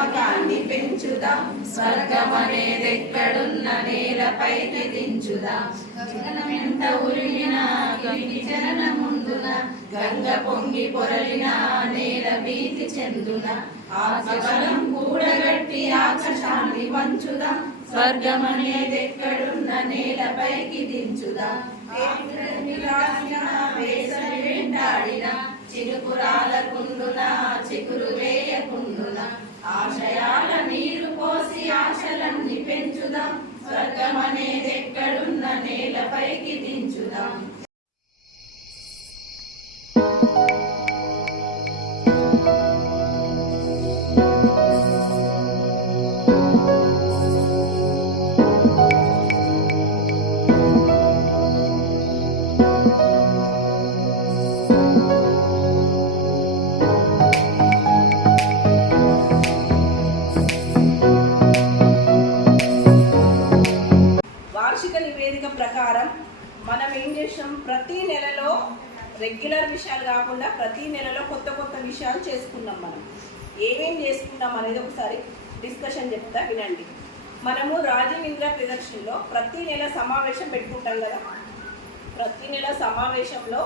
నమ్మకాన్ని పెంచుదాం. స్వర్గమనేదెక్కడున్న నేలపైకి దించుదాం. గగనమెంత ఉరిమిన గిరికి చరణ ముందున గంగ పొంగి పొరలిన నేల భీతి చెందున ఆశబలం కూడగట్టి ఆకాశాన్ని వంచుదాం. స్వర్గమనేదెక్కడున్న నేలపైకి దించుదాం. వేసవి వెంటాడిన చినుకురాల కుందున చిగురు వేయకుందున ఆశయాల నీరు పోసి ఆశలన్నీ పెంచుదాం. స్వర్గమనేదెక్కడున్న నేలపైకి దించుదాం. వార్షిక నివేదిక ప్రకారం మనం ఏం చేసాం, ప్రతి నెలలో రెగ్యులర్ విషయాలు కాకుండా ప్రతి నెలలో కొత్త కొత్త విషయాలు చేసుకున్నాం. మనం ఏమేం చేసుకున్నాం అనేది ఒకసారి డిస్కషన్ చెప్తా వినండి. మనము రాజీవ్ ఇంద్ర ప్రదర్శనలో ప్రతి నెల సమావేశం పెట్టుకుంటాం కదా. ప్రతి నెల సమావేశంలో